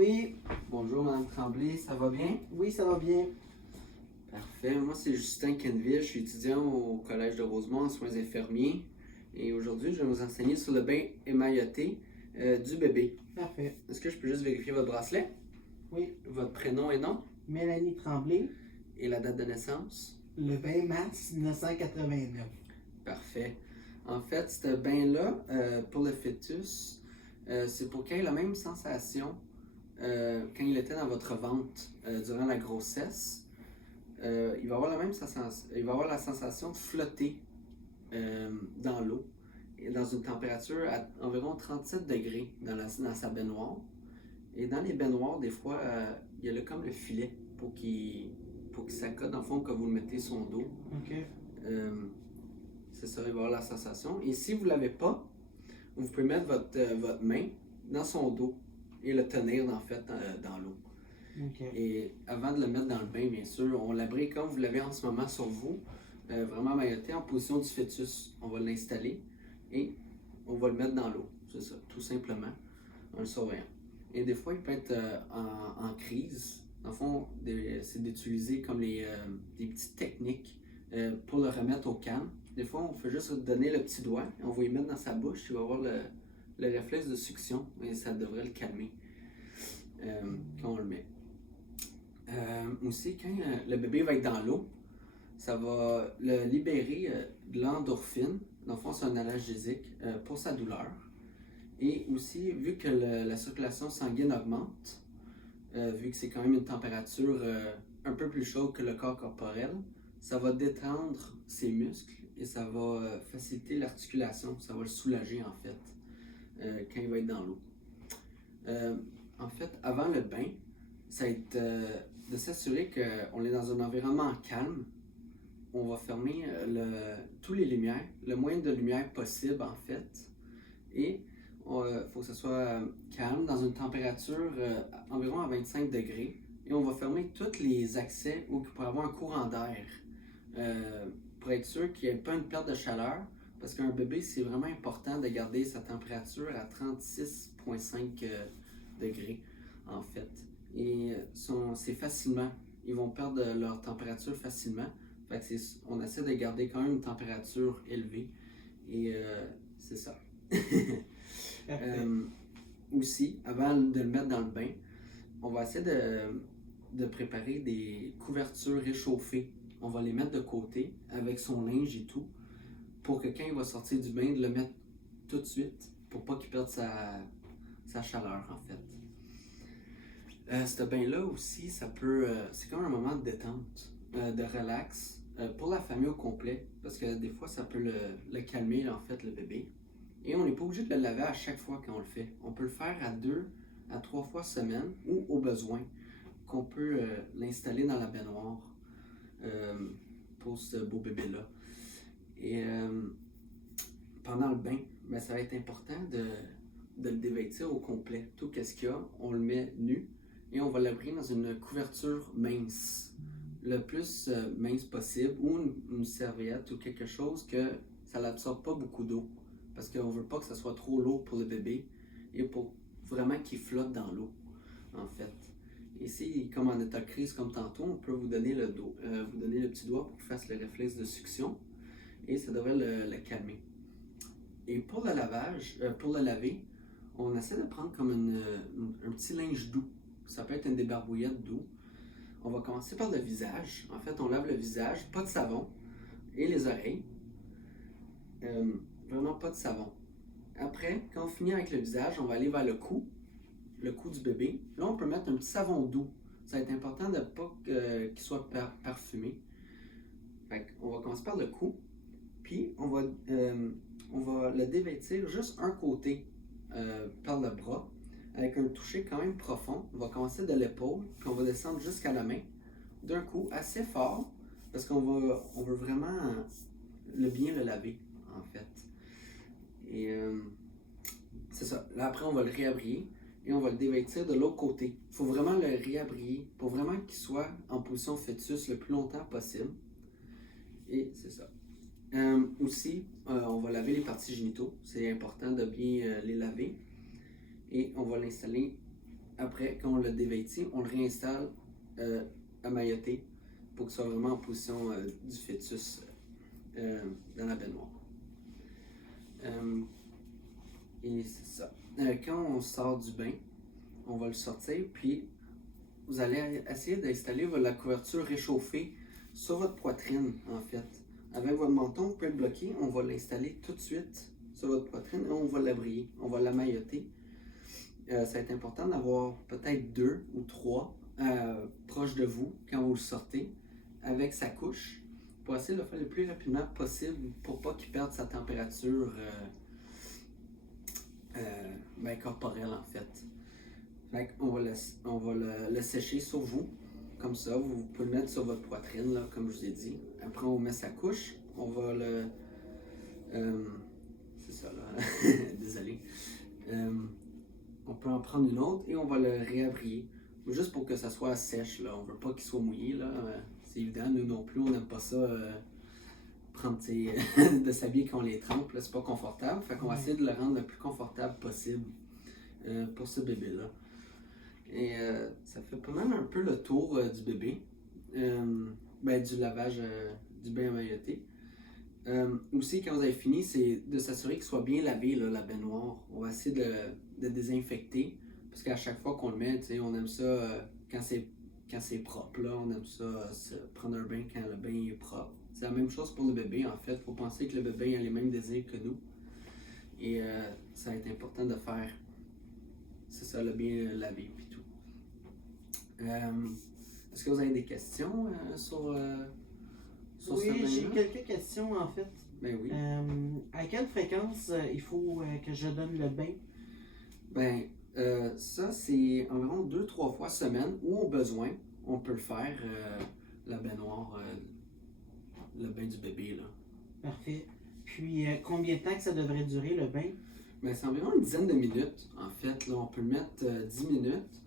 Oui, Bonjour Madame Tremblay, ça va bien? oui, ça va bien. Parfait. Moi c'est Justin Kenville, je suis étudiant au Collège de Rosemont en soins infirmiers et aujourd'hui je vais vous enseigner sur le bain émailloté du bébé. Parfait. Est-ce que je peux juste vérifier votre bracelet? Oui, Votre prénom et nom Mélanie Tremblay, et la date de naissance? le 20 mars 1989. Parfait. En fait, ce bain-là, pour le fœtus, c'est pour qu'il ait la même sensation quand il était dans votre ventre durant la grossesse. Il va avoir la même sensation, il va avoir la sensation de flotter dans l'eau et dans une température à environ 37 degrés dans sa baignoire. Et dans les baignoires, des fois, il y a comme le filet pour qu'il s'accorde, dans le fond, quand vous le mettez sur son dos. OK. C'est ça, il va avoir la sensation. Et si vous ne l'avez pas, vous pouvez mettre votre main dans son dos et le tenir, en fait, dans l'eau. OK. Et avant de le mettre dans le bain, bien sûr, on l'abrite comme vous l'avez en ce moment sur vous, vraiment mailloté en position du fœtus. On va l'installer et on va le mettre dans l'eau. C'est ça, tout simplement, en le surveillant. Et des fois, il peut être en crise. Dans le fond, c'est d'utiliser comme des petites techniques pour le remettre au calme. Des fois, on fait juste donner le petit doigt, on va y mettre dans sa bouche, il va avoir le réflexe de succion et ça devrait le calmer quand on le met. Aussi, quand le bébé va être dans l'eau, ça va le libérer de l'endorphine. Dans le fond, c'est un analgésique pour sa douleur. Et aussi, vu que la circulation sanguine augmente, vu que c'est quand même une température un peu plus chaude que le corps corporel, ça va détendre ses muscles et ça va faciliter l'articulation. Ça va le soulager, en fait, quand il va être dans l'eau. En fait, avant le bain, ça va être de s'assurer qu'on est dans un environnement calme. On va fermer toutes les lumières, le moins de lumière possible en fait. Et il faut que ce soit calme, dans une température environ à 25 degrés. Et on va fermer tous les accès où il pourrait y avoir un courant d'air pour être sûr qu'il n'y ait pas une perte de chaleur. Parce qu'un bébé, c'est vraiment important de garder sa température à 36,5 degrés en fait. Et c'est facilement, ils vont perdre leur température facilement. Fait que on essaie de garder quand même une température élevée. Et c'est ça. Aussi, avant de le mettre dans le bain, on va essayer de préparer des couvertures réchauffées. On va les mettre de côté avec son linge et tout, pour que quand il va sortir du bain, de le mettre tout de suite, pour pas qu'il perde sa chaleur en fait. Ce bain-là aussi, c'est comme un moment de détente, de relax, pour la famille au complet, parce que des fois, ça peut le calmer, en fait, le bébé. Et on n'est pas obligé de le laver à chaque fois qu'on le fait. On peut le faire à 2 à 3 fois semaine, ou au besoin, qu'on peut l'installer dans la baignoire pour ce beau bébé-là. Et pendant le bain, ben, ça va être important de le dévêtir au complet. Tout ce qu'il y a, on le met nu. Et on va l'abrir dans une couverture mince, le plus mince possible, ou une serviette ou quelque chose que ça n'absorbe pas beaucoup d'eau, parce qu'on ne veut pas que ça soit trop lourd pour le bébé et pour vraiment qu'il flotte dans l'eau, en fait. Ici, comme en état de crise comme tantôt, on peut vous donner le petit doigt pour qu'il fasse le réflexe de succion et ça devrait le calmer. Et pour le lavage, pour le laver, on essaie de prendre comme un petit linge doux. Ça peut être une débarbouillette d'eau. On va commencer par le visage. En fait, on lave le visage, pas de savon, et les oreilles. Vraiment pas de savon. Après, quand on finit avec le visage, on va aller vers le cou du bébé. Là, on peut mettre un petit savon doux. Ça va être important de ne pas qu'il soit parfumé. Fait on va commencer par le cou, puis on va le dévêtir juste un côté par le bras, avec un toucher quand même profond. On va commencer de l'épaule, puis on va descendre jusqu'à la main, d'un coup assez fort, parce qu'on veut vraiment bien le laver, en fait. Et c'est ça. Là, après, on va le réabrier et on va le dévêtir de l'autre côté. Il faut vraiment le réabrier pour vraiment qu'il soit en position fœtus le plus longtemps possible. Et c'est ça. Aussi, on va laver les parties génitaux. C'est important de bien les laver. Et on va l'installer après, quand on l'a dévêti, on le réinstalle emmailloté pour qu'il soit vraiment en position du fœtus dans la baignoire. Et c'est ça. Quand on sort du bain, on va le sortir, puis vous allez essayer d'installer la couverture réchauffée sur votre poitrine, en fait. Avec votre menton, vous pouvez le bloquer, on va l'installer tout de suite sur votre poitrine et on va l'abrier, on va l'emmailloter. Ça va être important d'avoir peut-être 2 ou 3 proches de vous quand vous le sortez avec sa couche pour essayer de le faire le plus rapidement possible pour pas qu'il perde sa température corporelle en fait. On va le sécher sur vous, comme ça, vous pouvez le mettre sur votre poitrine, là, comme je vous ai dit. Après, on met sa couche, on va le... c'est ça, là. Désolé. On peut en prendre une autre et on va le réabrier. Juste pour que ça soit sèche, là. On veut pas qu'il soit mouillé, là. C'est évident, nous non plus, on n'aime pas ça, prendre, de s'habiller quand on les trempe, là. C'est pas confortable. Fait qu'on va essayer de le rendre le plus confortable possible pour ce bébé-là. Et ça fait pas mal un peu le tour du bébé, du lavage du bain emmailloté. Aussi, quand vous avez fini, c'est de s'assurer qu'il soit bien lavé, là, la baignoire. On va essayer de désinfecter, parce qu'à chaque fois qu'on le met, on aime ça quand c'est propre, là, on aime ça prendre un bain quand le bain est propre. C'est la même chose pour le bébé, en fait. Il faut penser que le bébé a les mêmes désirs que nous. Et ça va être important de faire, c'est ça, le bien laver puis tout. Est-ce que vous avez des questions sur Oui, ce j'ai bain-là? quelques questions en fait. Ben oui. À quelle fréquence il faut que je donne le bain? Ça, c'est environ 2-3 fois semaine ou au besoin, on peut le faire, la baignoire, le bain du bébé, là. Parfait. Puis, combien de temps que ça devrait durer le bain? C'est environ une dizaine de minutes, en fait. Là, on peut le mettre 10 minutes.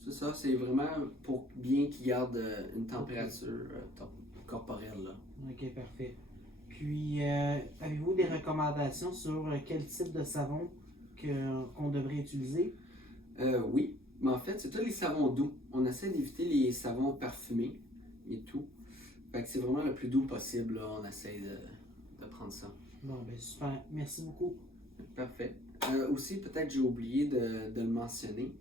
C'est ça, c'est vraiment pour bien qu'il garde une température corporelle, là. Ok, parfait. Puis, avez-vous des recommandations sur quel type de savon qu'on devrait utiliser? Oui, mais en fait, c'est tous les savons doux. On essaie d'éviter les savons parfumés et tout. Fait que c'est vraiment le plus doux possible, là. On essaie de prendre ça. Bon, ben super. Merci beaucoup. Parfait. Aussi, peut-être j'ai oublié de le mentionner.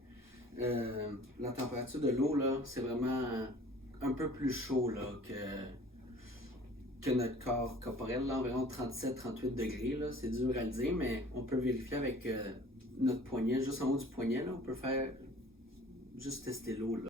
La température de l'eau, là, c'est vraiment un peu plus chaud là, que notre corps corporel, là, environ 37-38 degrés. Là. C'est dur à le dire, mais on peut vérifier avec notre poignet, juste en haut du poignet. Là, on peut faire juste tester l'eau.